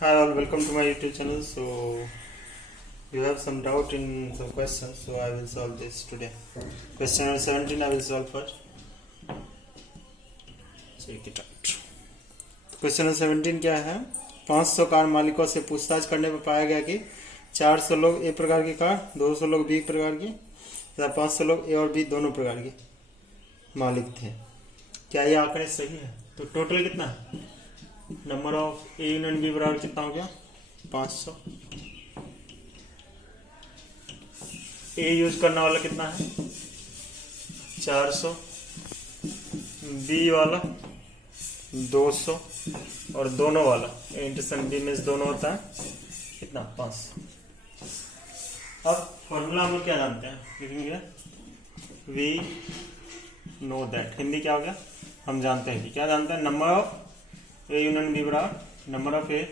Hi all, welcome to my YouTube channel. So you have some doubt in some questions, so I will solve this today. Question number 17 I will solve first. Check it out. Question number 17 क्या है? 500 car मालिकों से पूछताछ करने पर पाया गया कि 400 लोग ए प्रकार की कार, 200 लोग बी प्रकार की तथा 500 लोग ए और बी दोनों प्रकार के मालिक थे। क्या ये आंकड़े सही है? तो टोटल कितना है? Number of A union B बराबर कितना हो गया? 500। ए यूज करने वाला कितना है? 400, बी वाला 200 और दोनों वाला ए इंटरसेक्शन बी में दोनों होता है कितना? 500। अब फॉर्मूला हम लोग क्या जानते हैं? लिखेंगे वी नो दैट। हिंदी क्या हो गया? हम जानते हैं कि क्या जानते हैं? Number of A union B बराबर number of A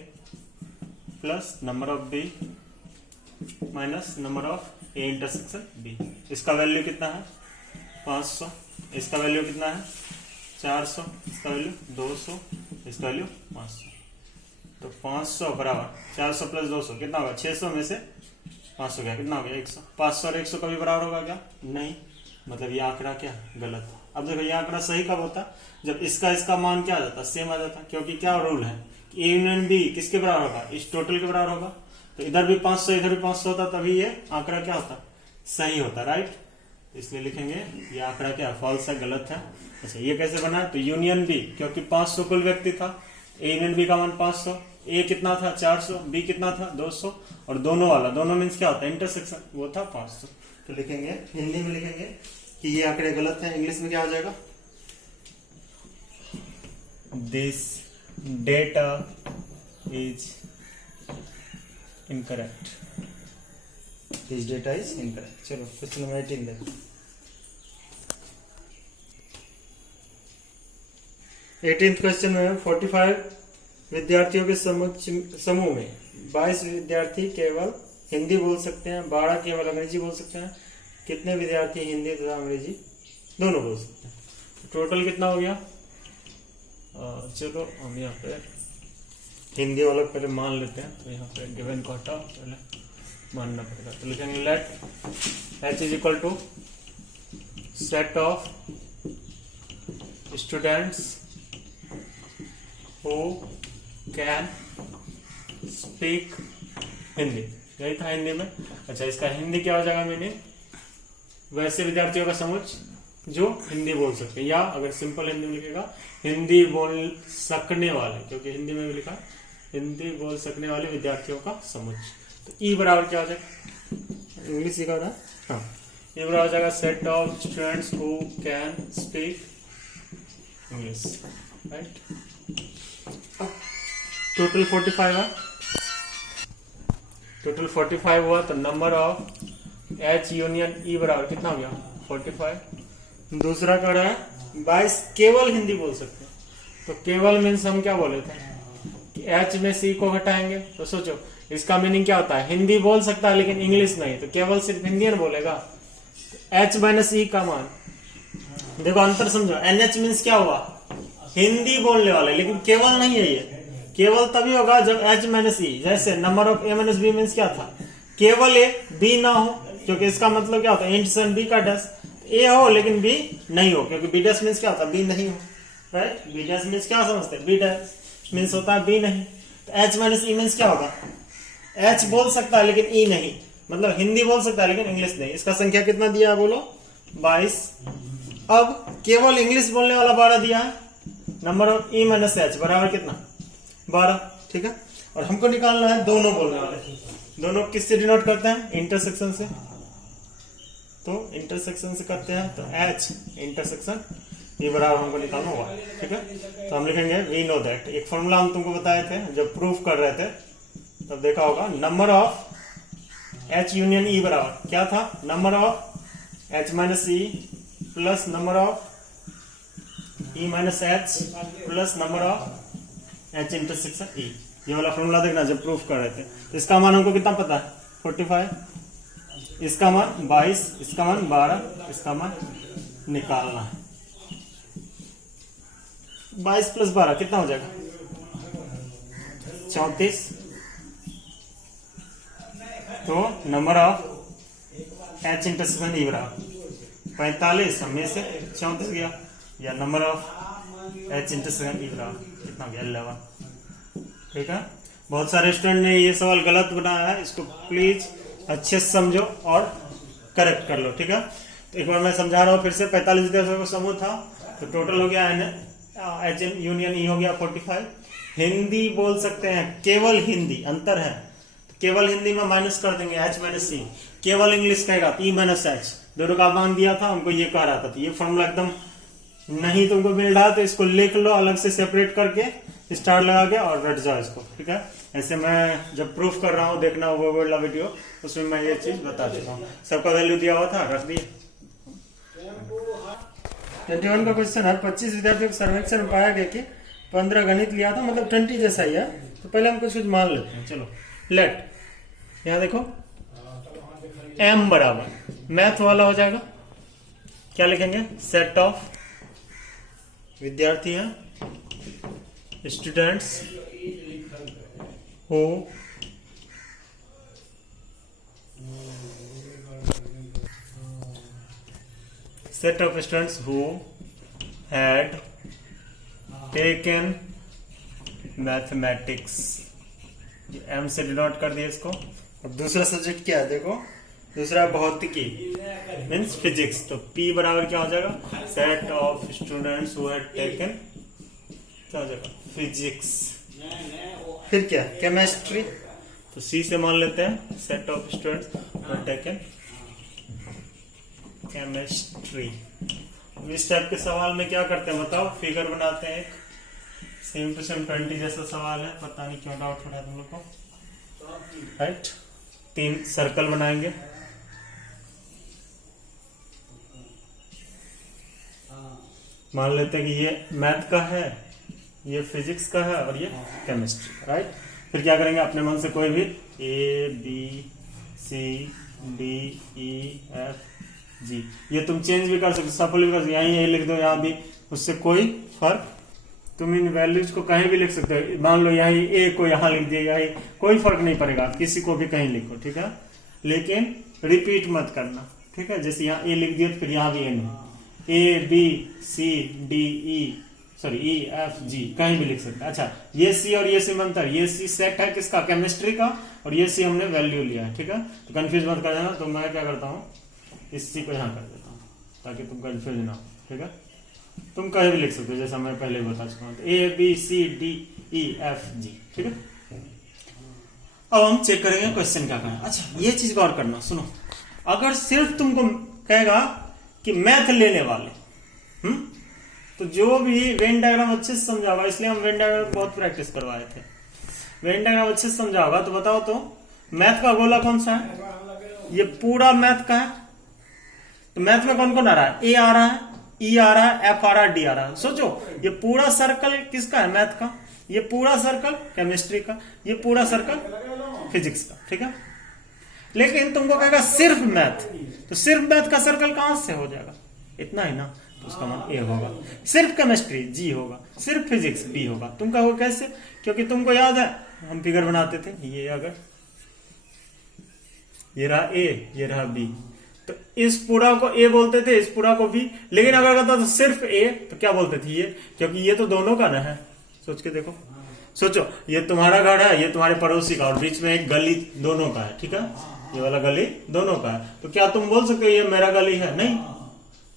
plus number of B minus number of A intersection B. इसका वैल्यू कितना है? 500। इसका वैल्यू कितना है? 400। इसका वैल्यू 200। इसका वैल्यू 500। तो 500 बराबर 400 प्लस 200 कितना होगा? 600 में से 500 गया, कितना हो गया? 100। 500 और 100 कभी बराबर होगा क्या? नहीं, मतलब ये आंकड़ा क्या? गलत। अब देखो ये आंकड़ा सही कब होता? जब इसका मान क्या आ जाता? सेम आ जाता। क्योंकि क्या रूल है? ए यूनियन बी किसके बराबर होगा? इस टोटल के बराबर होगा। तो इधर भी 500 इधर भी 500 होता, तभी ये आंकड़ा क्या होता? सही होता, राइट। इसलिए लिखेंगे ये आंकड़ा क्या? फॉल्स है, गलत है। अच्छा, ये कैसे बना? तो यूनियन बी, क्योंकि 500 कुल व्यक्ति था, ए यूनियन बी का मान 500, ए कितना था? 400, बी कितना था? 200 और दोनों वाला, दोनों मीन्स क्या होता है? इंटरसेक्शन, वो था 500। तो लिखेंगे हिंदी में लिखेंगे कि ये आंकड़े गलत हैं। इंग्लिश में क्या हो जाएगा? This data is incorrect. This data is incorrect. चलो क्वेश्चन नंबर 18 देखो। 18th क्वेश्चन में 45 विद्यार्थियों के समूह में 22 विद्यार्थी केवल हिंदी बोल सकते हैं, 12 केवल अंग्रेजी बोल सकते हैं। कितने विद्यार्थी हिंदी तथा अंग्रेजी दोनों बोल सकते हैं? टोटल कितना हो गया? चलो हम यहाँ पे हिंदी वाला पहले मान लेते हैं। तो यहाँ पे गिवन को हटा पहले मानना पड़ेगा। तो लिखेंगे let H is equal to set of students who can speak Hindi. यही था हिंदी में। अच्छा, इसका हिंदी क्या हो जाएगा? मीनिंग वैसे विद्यार्थियों का समूह जो हिंदी बोल सकते हैं, या अगर सिंपल हिंदी में लिखेगा हिंदी बोल सकने वाले, क्योंकि हिंदी में भी लिखा हिंदी बोल सकने वाले विद्यार्थियों का समूह। तो ई बराबर क्या हो जाएगा? इंग्लिश सीखा था। हाँ, ई बराबर हो जाएगा set of students who can speak English, right. Total 45 है। टोटल 45 हुआ, तो नंबर ऑफ एच यूनियन ई बराबर कितना हो गया? 45। दूसरा क्या है? 22 केवल हिंदी बोल सकते हैं। तो केवल मीन्स हम क्या बोले थे कि एच में सी को घटाएंगे। तो सोचो इसका मीनिंग क्या होता है? हिंदी बोल सकता है लेकिन इंग्लिश नहीं। तो केवल सिर्फ हिंदी बोलेगा। तो एच माइनस ई का मान देखो, अंतर समझो। एनएच मीन्स क्या हुआ? हिंदी बोलने वाले, लेकिन केवल नहीं है। ये केवल तभी होगा जब एच माइनस ई, जैसे number of A minus B means क्या था? केवल ए, बी ना हो, क्योंकि इसका मतलब क्या होता है? इंटरसेक्शन बी का डैश। ए हो लेकिन बी नहीं हो, क्योंकि बी डैश मीन्स क्या होता है? बी नहीं हो, राइट। बी डैश मीन्स क्या समझते हैं? बी डैश मीन्स होता है बी नहीं। तो एच माइनस ई मीन्स क्या होगा? एच बोल सकता है लेकिन ई नहीं, मतलब हिंदी बोल सकता है लेकिन इंग्लिश नहीं। इसका संख्या कितना दिया है? बोलो 22। अब केवल इंग्लिश बोलने वाला 12 दिया है। Number of E minus H बराबर कितना? 12, ठीक है। और हमको निकालना है दोनों बोलने वाले। दोनों किससे डिनोट करते हैं? इंटरसेक्शन से। तो इंटरसेक्शन से करते हैं, तो एच इंटरसेक्शन ये बराबर हमको निकालना होगा, ठीक है। तो हम लिखेंगे वी नो दैट। एक फॉर्मूला हम तुमको बताए थे जब प्रूफ कर रहे थे, तब देखा होगा। नंबर ऑफ एच यूनियन ई बराबर क्या था? Number of H minus E plus number of E minus H plus number of H intersection E. ये वाला फॉर्मूला देखना जब प्रूफ कर रहे थे। तो इसका मान हमको कितना पता है? 45, इसका मान 22, इसका मान 12, इसका मान निकालना है। 22 प्लस 12 कितना हो जाएगा? 34। तो number of H intersection E बराबर 45 में से 34 गया, या number of H intersection E बराबर कितना गया 11। ठीक है, बहुत सारे स्टूडेंट ने ये सवाल गलत बनाया है, इसको प्लीज अच्छे से समझो और करेक्ट कर लो। ठीक है, तो एक बार मैं समझा रहा हूँ फिर से। 45 विद्यार्थियों का समूह था, तो टोटल हो गया एच यूनियन ई हो गया 45। हिंदी बोल सकते हैं, केवल हिंदी अंतर है, तो केवल हिंदी में माइनस कर देंगे एच माइनस सी। केवल इंग्लिश कहेगा ई माइनस एच, दोनों का मान दिया था, उनको ये कह रहा था, तो ये फॉर्मूला एकदम नहीं तुमको मिल रहा, तो इसको लिख लो अलग से सेपरेट करके, स्टार लगा के और रट जाओ इसको। ठीक है, ऐसे मैं जब प्रूफ कर रहा हूँ, देखना वो वाला वीडियो, उसमें मैं ये चीज बता देता हूँ। सबका वैल्यू दिया हुआ था, रख दिए। 21 का क्वेश्चन है, 25 विद्यार्थियों के सर्वेक्षण में पाया गया कि 15 गणित लिया था, मतलब 20 जैसा ही है। तो पहले हम कुछ मान लेते हैं। चलो लेट, यहाँ देखो m बराबर मैथ वाला हो जाएगा, क्या लिखेंगे, सेट ऑफ विद्यार्थी है, students who set of students who had taken mathematics, m से डिनोट कर दिया इसको। अब दूसरा सब्जेक्ट क्या है, देखो दूसरा भौतिकी मीन्स फिजिक्स, तो p बराबर क्या हो जाएगा, set of students who had taken, क्या हो जाएगा, फिजिक्स। फिर क्या, केमिस्ट्री, तो c से मान लेते हैं, set of students who had taken chemistry. इस टाइप के सवाल में क्या करते हैं बताओ, फिगर बनाते हैं, सेम टू सेम 20 जैसा सवाल है, पता नहीं क्यों डाउट हो रहा है तुम लोग को, राइट। 3 सर्कल बनाएंगे, मान लेते हैं कि ये मैथ का है, ये फिजिक्स का है और ये केमिस्ट्री का, राइट। फिर क्या करेंगे, अपने मन से कोई भी A B C D E F G, ये तुम चेंज भी कर सकते, सफल भी कर सकते, यहीं लिख दो, यहाँ भी, उससे कोई फर्क, तुम इन वैल्यूज को कहीं भी लिख सकते हो। मान लो यहाँ ए को यहाँ लिख दिया, यहाँ कोई फर्क नहीं पड़ेगा, किसी को भी कहीं लिखो, ठीक है, लेकिन रिपीट मत करना। ठीक है, जैसे यहाँ ए लिख दिया तो फिर यहाँ भी ए नहीं, A B C D E sorry E F G कहीं भी लिख सकते हैं। अच्छा, ये सी और ये सी में अंतर, ये सी सेट है किसका, केमिस्ट्री का, और ये सी हमने वैल्यू लिया है। ठीक है, तो कंफ्यूज मत कर देना। तो मैं क्या करता हूँ, इस सी को यहाँ कर देता हूँ ताकि तुम कंफ्यूज ना हो। ठीक है, तुम कहीं भी लिख सकते हो, जैसा मैं पहले बता चुका हूँ, A B C D E F G. ठीक है, अब हम चेक करेंगे क्वेश्चन क्या कहें। अच्छा, ये चीज गौर करना, सुनो, अगर सिर्फ तुमको कहेगा कि मैथ लेने वाले, तो जो भी वेन डायग्राम अच्छे से समझा होगा, इसलिए हम वेन डायग्राम बहुत प्रैक्टिस करवाए थे, वेन डायग्राम अच्छे से समझा होगा, तो बताओ तो मैथ का गोला कौन सा है, ये पूरा मैथ का है। तो मैथ में कौन कौन आ रहा है, ए आ रहा है, ई आ रहा है, एफ आ रहा है, डी आ रहा है। सोचो, ये पूरा सर्कल किसका है, मैथ का, ये पूरा सर्कल केमिस्ट्री का, ये पूरा सर्कल फिजिक्स का। ठीक है, लेकिन तुमको कहेगा सिर्फ मैथ, तो सिर्फ मैथ का सर्कल कहां से हो जाएगा, इतना ही ना, तो उसका मान ए होगा। सिर्फ केमिस्ट्री जी होगा, सिर्फ फिजिक्स बी होगा। तुम कहोगे कैसे, क्योंकि तुमको याद है हम फिगर बनाते थे, ये अगर ये रहा ए, ये रहा बी, तो इस पूरा को ए बोलते थे, इस पूरा को बी, लेकिन अगर कहता तो सिर्फ ए, तो क्या बोलते थे, ये, क्योंकि ये तो दोनों का ना है। सोच के देखो, सोचो, ये तुम्हारा घर है, ये तुम्हारे पड़ोसी का, और बीच में एक गली दोनों का है। ठीक है, ये वाला गली दोनों का है, तो क्या तुम बोल सकते हो ये मेरा गली है, नहीं।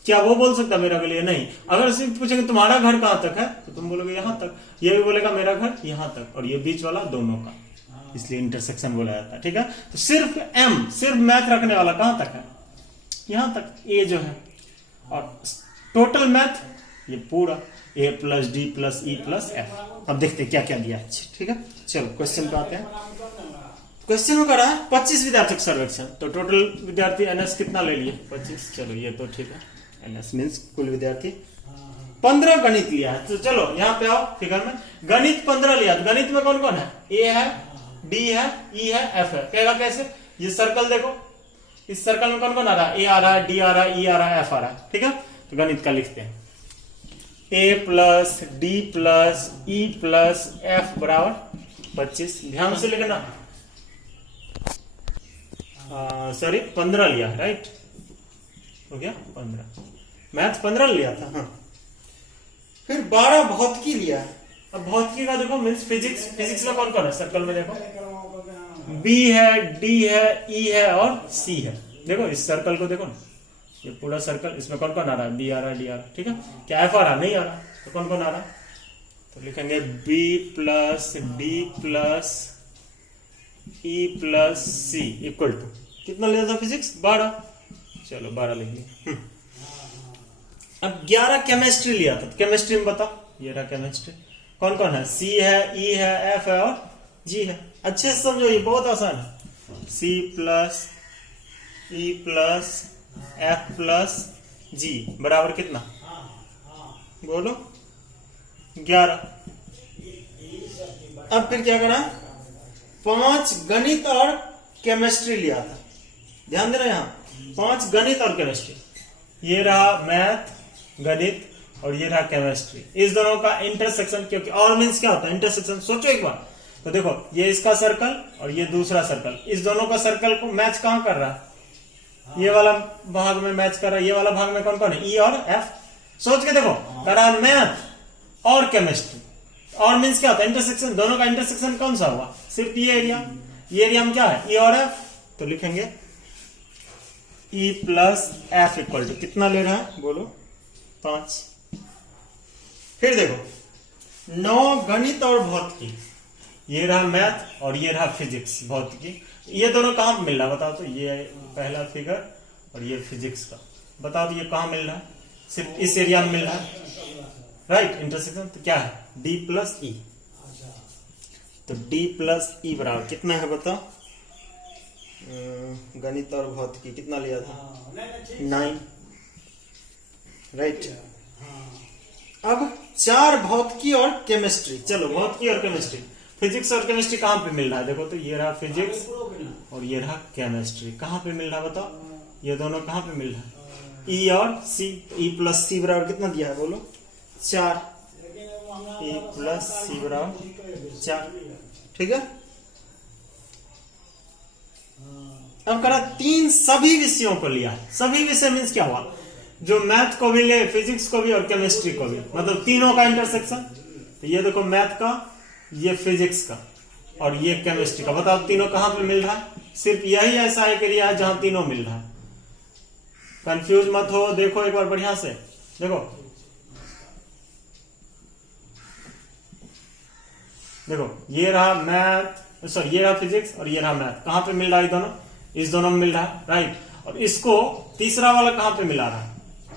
क्या वो बोल सकता मेरा गली है, नहीं। अगर सिर्फ पूछेंगे तुम्हारा घर कहां तक है, तो तुम बोलोगे यहां तक, ये भी बोलेगा मेरा घर यहां तक, और ये बीच वाला दोनों का, इसलिए इंटरसेक्शन बोला जाता है। ठीक है, तो सिर्फ एम, सिर्फ मैथ रखने वाला कहां तक है, यहां तक, ए जो है, और टोटल मैथ ये पूरा A plus D plus E plus F. अब देखते क्या क्या दिया है। ठीक है, चलो क्वेश्चन पे आते हैं। क्वेश्चन में करा है 25 विद्यार्थी सर्वेक्षण, तो टोटल विद्यार्थी एनएस कितना ले लिए, 25। चलो ये तो ठीक है, एनएस मीन्स कुल विद्यार्थी। 15 गणित लिया है, तो चलो यहाँ पे आओ फिगर में, गणित 15 लिया, तो गणित में कौन कौन है, ए है, डी है, ई है, एफ है। कहेगा कैसे, ये सर्कल देखो, इस सर्कल में कौन कौन आ रहा है, ए आ रहा है, डी आ रहा है, ई आ रहा है, एफ आ रहा है। ठीक है, तो गणित का लिखते हैं, A plus D plus E plus F बराबर 25। ध्यान से लिखना, सॉरी 15 लिया, राइट, हो गया 15, मैथ 15 लिया था। हाँ, फिर 12 भौतिकी लिया है। अब भौतिकी का देखो मीन्स फिजिक्स, फिजिक्स में कौन कौन है सर्कल में, देखो बी है, डी है, ई है और सी है। देखो इस सर्कल को देखो ना, ये पूरा सर्कल, इसमें कौन कौन आ रहा है, बी आ रहा है, डी आ रहा है, ठीक है, क्या एफ आ रहा, नहीं आ रहा, तो कौन कौन आ रहा, तो लिखेंगे B plus D plus E plus C equal to कितना लिया था फिजिक्स, 12, चलो 12 लिख लिया। अब 11 केमिस्ट्री लिया था, तो केमिस्ट्री में बताओ, ये रहा केमिस्ट्री, कौन कौन है, सी है, ई है, एफ है और जी है। अच्छे से समझो, ये बहुत आसान है, C plus E plus F plus G बराबर कितना, बोलो 11। अब फिर क्या करना, 5 गणित और केमिस्ट्री लिया था, ध्यान देना यहाँ 5 गणित और केमिस्ट्री, ये रहा मैथ गणित और ये रहा केमिस्ट्री, इस दोनों का इंटरसेक्शन, क्योंकि और मीन्स क्या होता है इंटरसेक्शन, सोचो एक बार, तो देखो ये इसका सर्कल और ये दूसरा सर्कल, इस दोनों का सर्कल को मैच कहां कर रहा है, ये वाला भाग में मैच कर रहा है, ये वाला भाग में कौन कौन है, ई और एफ, सोच के देखो, कर रहा है मैथ और केमिस्ट्री, और मीन्स क्या होता है इंटरसेक्शन, दोनों का इंटरसेक्शन कौन सा हुआ, सिर्फ ये एरिया में क्या है, ई और एफ, तो लिखेंगे E plus F equal to कितना ले रहा है, बोलो 5। फिर देखो 9 गणित और भौतिकी, ये रहा मैथ और ये रहा फिजिक्स भौतिकी, ये दोनों कहां मिल रहा है बताओ, तो ये पहला फिगर और ये फिजिक्स का, बताओ तो ये कहां मिल रहा है, सिर्फ इस एरिया में मिल रहा है, राइट, इंटरसेक्शन, तो क्या है डी प्लस ई, तो डी प्लस ई बराबर कितना है बताओ, गणित और भौतिकी कितना लिया था, 9, राइट। अब 4 भौतिकी और केमिस्ट्री, चलो भौतिकी और केमिस्ट्री, फिजिक्स और केमिस्ट्री कहां पे मिल रहा है, देखो तो ये रहा फिजिक्स और ये रहा केमिस्ट्री, कहां पे मिल रहा है बताओ, ये दोनों कहां पे मिल रहा है, ई और सी, ई प्लस सी बराबर कितना दिया है बोलो 4, ई प्लस सी बराबर 4, ठीक है। अब करा 3 सभी विषयों को लिया, सभी विषय मीन्स क्या हुआ, जो मैथ को भी ले, फिजिक्स को भी और केमिस्ट्री को भी, मतलब तीनों का इंटरसेक्शन, तो ये देखो मैथ का, ये फिजिक्स का और ये केमिस्ट्री का, बताओ तीनों कहां पे मिल रहा है, सिर्फ यही ऐसा एक एरिया है जहां तीनों मिल रहा है, कंफ्यूज मत हो, देखो एक बार बढ़िया से देखो, देखो ये रहा मैथ, सॉरी ये रहा फिजिक्स और ये रहा मैथ, कहां पे मिल रहा है दोनों, इस दोनों में मिल रहा है, राइट, और इसको तीसरा वाला कहां पे मिला रहा है,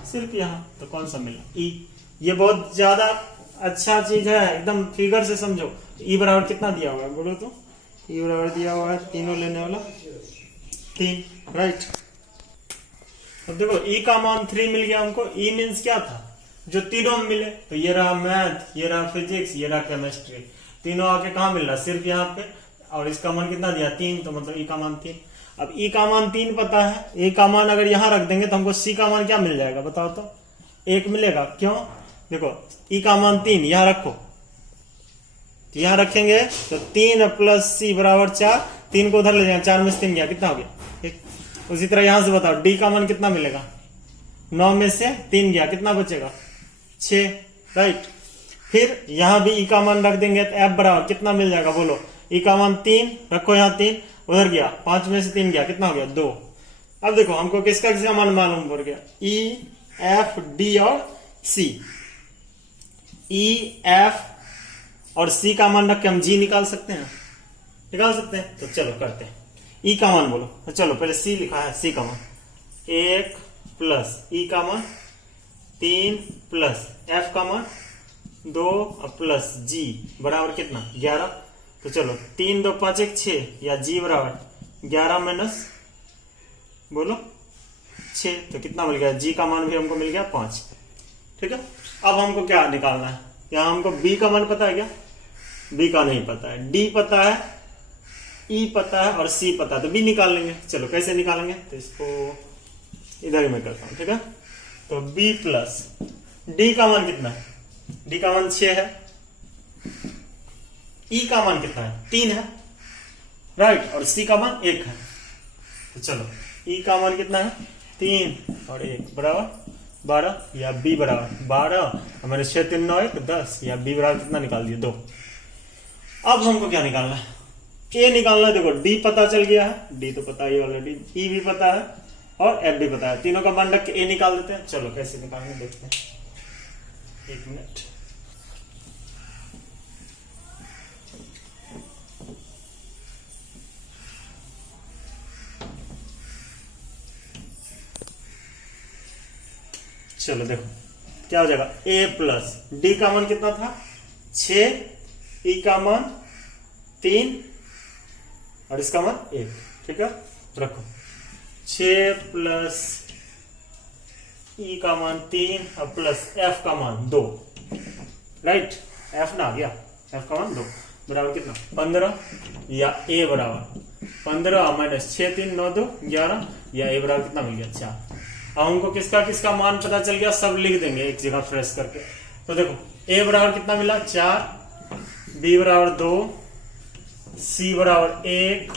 सिर्फ यहां, तो कौन सा मिला, ई, ये बहुत ज्यादा अच्छा चीज है, एकदम फिगर से समझो, ई बराबर कितना दिया हुआ है बोलो तो, ई बराबर दिया हुआ है तीनों लेने वाला 3, राइट। अब देखो ई का मान 3 मिल गया हमको, ई मीन्स क्या था, जो तीनों में मिले, तो ये रहा मैथ, ये रहा फिजिक्स, ये रहा केमिस्ट्री, तीनों आके कहा मिल रहा, सिर्फ यहाँ पे, और इसका मान कितना दिया 3, तो मतलब ई का मान 3। अब ई का मान 3 पता है, ए का मान अगर यहां रख देंगे तो हमको सी का मान क्या मिल जाएगा बताओ तो, 1 मिलेगा, क्यों, देखो ई का मान 3 यहां रखो, तो यहां रखेंगे तो 3 प्लस सी बराबर 4, 3 को उधर ले जाएंगे, 4 में से 3 गया, कितना हो गया 1। उसी तरह यहां से बताओ डी का मान कितना मिलेगा, 9 में से 3 गया, कितना बचेगा 6, राइट। फिर यहां भी ई का मान रख देंगे तो एफ बराबर कितना मिल जाएगा बोलो, ई का मान 3 रखो, यहाँ 3 उधर गया, 5 में से 3 गया, कितना हो गया 2। अब देखो हमको किसका किसका मान मालूम पड़ गया, ई एफ डी और सी, ई एफ और सी का मान रख के हम जी निकाल सकते हैं, तो चलो करते हैं। ई का मान बोलो, तो चलो पहले सी लिखा है, सी का मान 1 प्लस ई का मान 3 प्लस एफ का मान 2 और प्लस जी बराबर कितना 11, तो चलो 3 2 5 1 6, या जी बराबर 11 माइनस बोलो 6, तो कितना मिल गया, जी का मान भी हमको मिल गया 5, ठीक है। अब हमको क्या निकालना है, यहाँ हमको बी का मान पता है क्या, बी का नहीं पता है, डी पता है, ई पता है और सी पता है, तो बी निकाल लेंगे। चलो कैसे निकालेंगे, तो इसको इधर ही मैं करता हूं, ठीक है। तो बी प्लस डी का मान कितना है, डी का मान 6 है, ई का मान कितना है 3 है, राइट, और सी का मान 1 है, तो चलो ई का मान कितना है 3 और 1 बराबर 12 या बी बराबर 12 हमारे 6 3 9 1 10 या बी बराबर कितना निकाल दिए 2। अब हमको क्या निकालना है ए निकालना है। देखो डी पता चल गया है, डी तो पता ही ऑलरेडी, ई भी पता है और एफ भी पता है, तीनों का मान रख के ए निकाल देते हैं। चलो कैसे निकालने देखते हैं, 1 मिनट। चलो देखो क्या हो जाएगा a प्लस डी का मान कितना था 6, ई का मान 3 और इसका मान 1। ठीक है रखो 6 प्लस ई का मान 3 और प्लस एफ का मान 2। राइट एफ ना आ गया, एफ का मान 2 बराबर कितना 15 या a बराबर 15 माइनस 6 3 9 2 11 या a बराबर कितना मिल गया 4। अब हमको किसका किसका मान पता चल गया, सब लिख देंगे एक जगह फ्रेश करके। तो देखो a बराबर कितना मिला 4, b बराबर 2, c बराबर 1,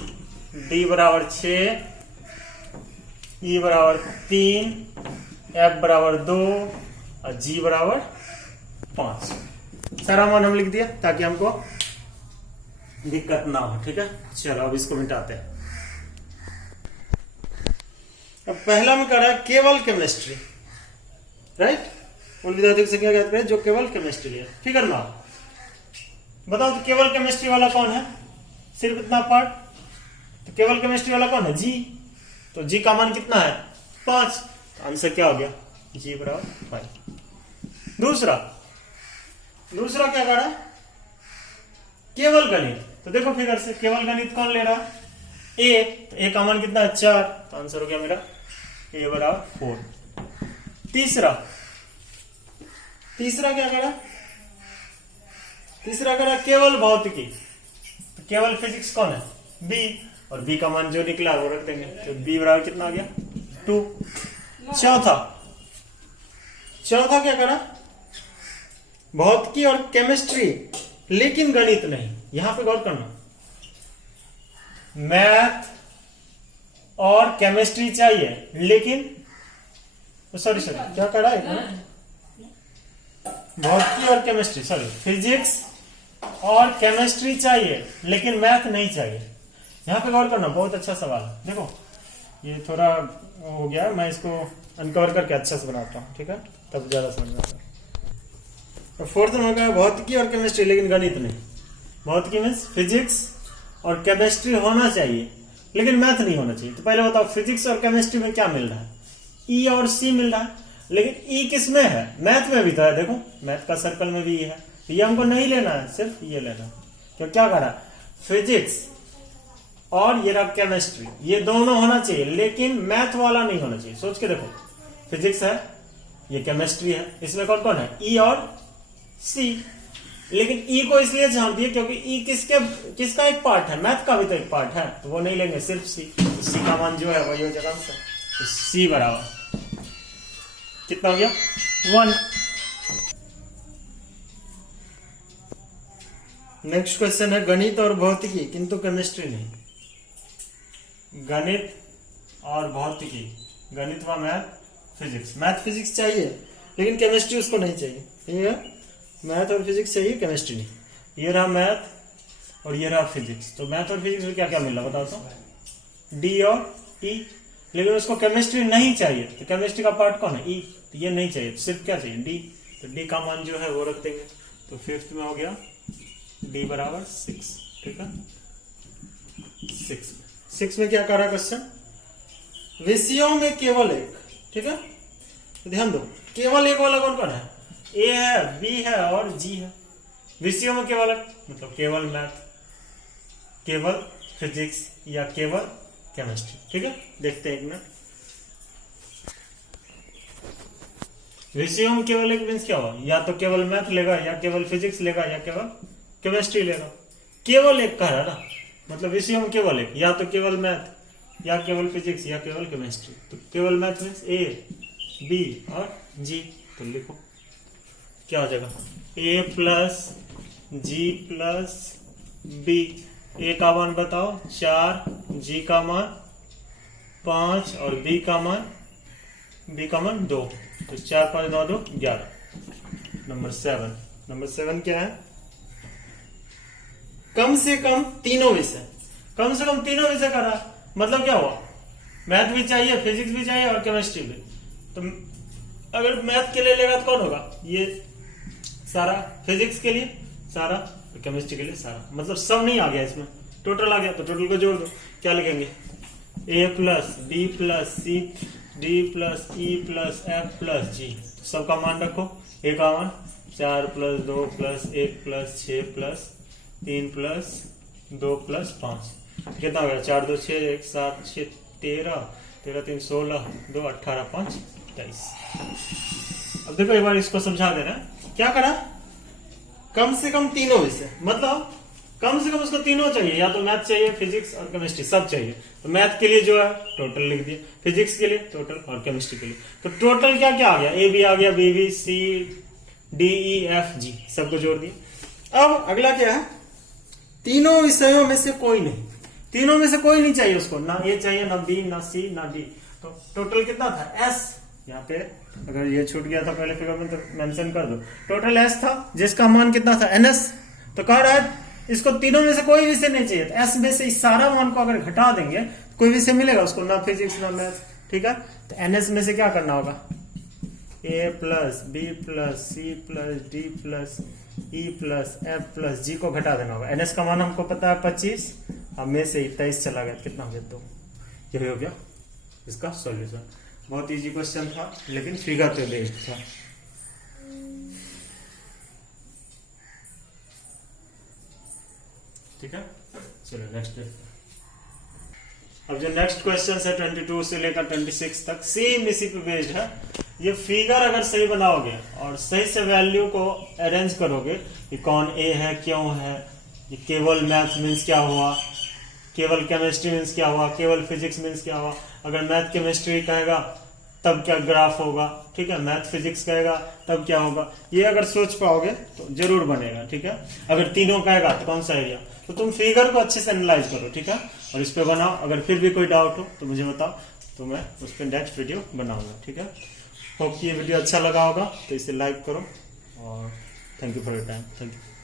d बराबर 6, e बराबर 3, f बराबर 2 और g बराबर 5। सारा मान हम लिख दिया ताकि हमको दिक्कत ना हो। ठीक है चलो अब इसको मिटाते हैं। अब पहला में कर रहा है केवल केमिस्ट्री, राइट, उन विद्यार्थियों की संख्या ज्ञात करें जो केवल केमिस्ट्री है। फिगर ना बताओ तो केवल केमिस्ट्री वाला कौन है, सिर्फ इतना पार्ट। तो केवल केमिस्ट्री वाला कौन है जी, तो जी का मान कितना है 5, आंसर क्या हो गया जी बराबर 5। दूसरा क्या कर रहा है केवल गणित। तो देखो फिगर से केवल गणित कौन ले रहा है ए, तो ए का मान कितना है 4, तो आंसर हो गया मेरा ए बराबर 4। तीसरा क्या करा, तीसरा करा केवल भौतिकी। तो केवल फिजिक्स कौन है बी, और बी का मान जो निकला वो रख देंगे, तो बी बराबर कितना आ गया 2। चौथा क्या करा भौतिकी और केमिस्ट्री लेकिन गणित नहीं। यहां पे गौर करना, मैथ और केमिस्ट्री चाहिए लेकिन सॉरी क्या कर रहा है भौतिकी और केमिस्ट्री फिजिक्स और केमिस्ट्री चाहिए लेकिन मैथ नहीं चाहिए। यहां पे गौर करना, बहुत अच्छा सवाल है। देखो ये थोड़ा हो गया, मैं इसको अनकवर करके अच्छा से बनाता हूं, ठीक है, तब ज्यादा समझ में आता है। तो फोर्थ में हो गया भौतिकी और केमिस्ट्री लेकिन गणित नहीं। भौतिकी मीन्स फिजिक्स और केमिस्ट्री होना चाहिए लेकिन मैथ नहीं होना चाहिए। तो पहले बताओ फिजिक्स और केमिस्ट्री में क्या मिल रहा है, ई और सी मिल रहा है, लेकिन ई किस में है मैथ में भी तो है। देखो मैथ का सर्कल में भी ये है, तो ये हमको नहीं लेना है, सिर्फ ये लेना है। तो क्या करा फिजिक्स और ये रहा केमिस्ट्री, ये दोनों होना चाहिए लेकिन मैथ वाला नहीं होना चाहिए। सोच के देखो फिजिक्स है, ये केमिस्ट्री है, इसमें कौन कौन है ई और सी, लेकिन ई को इसलिए झाड़ दिए क्योंकि ई किसका एक पार्ट है, मैथ का भी तो एक पार्ट है, तो वो नहीं लेंगे, सिर्फ सी। तो सी का मान जो है वही हो जाएगा आंसर। तो सी बराबर कितना हो गया 1। नेक्स्ट क्वेश्चन है गणित और भौतिकी किंतु केमिस्ट्री नहीं। गणित और भौतिकी, गणित व मैथ फिजिक्स, मैथ फिजिक्स चाहिए लेकिन केमिस्ट्री उसको नहीं चाहिए। ये मैथ और फिजिक्स चाहिए केमिस्ट्री नहीं। ये रहा मैथ और ये रहा फिजिक्स। तो मैथ और फिजिक्स में क्या क्या मिल रहा बताओ तो, डी और ई, लेकिन उसको केमिस्ट्री नहीं चाहिए। तो केमिस्ट्री का पार्ट कौन है ई, तो ये नहीं चाहिए, तो सिर्फ क्या चाहिए डी। तो डी का मान जो है वो रख देंगे। तो फिफ्थ में हो गया डी बराबर 6। ठीक है 6 में क्या कर रहा क्वेश्चन, विषयों में केवल एक। ठीक है तो ध्यान दो, केवल एक वाला कौन कौन है, ए है, बी है और जी है। विषयों में केवल मतलब केवल मैथ, केवल फिजिक्स या केवल केमिस्ट्री। ठीक है देखते हैं एक मिनट। विषयों में केवल एक मीन्स क्या हुआ, या तो केवल मैथ लेगा या केवल फिजिक्स लेगा या केवल केमिस्ट्री लेगा। केवल एक कह रहा ना, मतलब विषयों में केवल एक, या तो केवल मैथ या केवल फिजिक्स या केवल केमिस्ट्री। तो केवल मैथ मीन्स ए बी और जी। तो लिखो क्या हो जाएगा ए प्लस जी प्लस बी। ए का मान बताओ 4, जी का मान 5 और बी कॉमन 2, तो 4 5 9 2 11। नंबर 7 क्या है? कम से कम तीनों विषय करा, मतलब क्या हुआ? मैथ भी चाहिए, फिजिक्स भी चाहिए और केमिस्ट्री भी। तो अगर मैथ के लिए लेगा तो कौन होगा? ये सारा, फिजिक्स के लिए सारा और केमिस्ट्री के लिए सारा, मतलब सब नहीं आ गया इसमें, टोटल आ गया। तो टोटल को जोड़ दो, क्या लिखेंगे? a plus B plus C D plus E plus F plus G. सबका मान रखो। a का मान 4 plus 2 plus 1 plus 6 plus 3 plus 2 plus 5, कितना हो गया? 4 2 6 1 7 6 13 13 3 16 2 18 5 23। अब देखो एक बार इसको समझा देना। क्या करा? कम से कम तीनों विषय, मतलब कम से कम उसको तीनों चाहिए, या तो मैथ चाहिए, फिजिक्स और केमिस्ट्री सब चाहिए। तो मैथ के लिए जो है टोटल लिख दिया, फिजिक्स के लिए टोटल और केमिस्ट्री के लिए। तो टोटल क्या क्या आ गया? ए बी आ गया, B B C D E F G, सबको जोड़ दिया। अब अगला क्या है? तीनों विषयों में से कोई नहीं चाहिए उसको, ना ए चाहिए, ना बी, ना सी, ना डी। तो टोटल कितना था? एस। यहाँ पे अगर ये छूट गया था पहले फिगर में तो मेंशन कर दो। टोटल एस था, जिसका मान कितना था? एनएस। तो कह रहा है इसको तीनों में से कोई विषय नहीं चाहिए, तो एस में से इस सारा मान को अगर घटा देंगे तो कोई विषय मिलेगा उसको? ना फिजिक्स ना मैथ। ठीक है, तो एनएस में से क्या करना होगा? A plus B plus C plus D plus E plus F plus G को घटा देना होगा। एनएस का मान हमको पता है 25, अब में से 23 चला गया, कितना हो गया? 2। यही हो गया इसका सॉल्यूशन। बहुत इजी क्वेश्चन था, लेकिन फिगर पे बेस्ड था। ठीक है, चलो नेक्स्ट। अब जो नेक्स्ट क्वेश्चन है 22 से लेकर 26 तक सेम इसी पे बेस्ड है। ये फिगर अगर सही बनाओगे और सही से वैल्यू को अरेंज करोगे कि कौन ए है, क्यों है, ये केवल मैथ मीन्स क्या हुआ, केवल केमिस्ट्री मीन्स क्या हुआ, केवल फिजिक्स मीन्स क्या हुआ, अगर मैथ केमिस्ट्री कहेगा तब क्या ग्राफ होगा, ठीक है, मैथ फिजिक्स कहेगा तब क्या होगा, ये अगर सोच पाओगे तो जरूर बनेगा। ठीक है, अगर तीनों कहेगा तो कौन सा एरिया, तो तुम फिगर को अच्छे से एनालाइज करो। ठीक है, और इस पे बनाओ। अगर फिर भी कोई डाउट हो तो मुझे बताओ, तो मैं उस पर नेक्स्ट वीडियो बनाऊंगा। ठीक है, होप कि ये वीडियो अच्छा लगा होगा, तो इसे लाइक करो और thank you for your time. Thank you.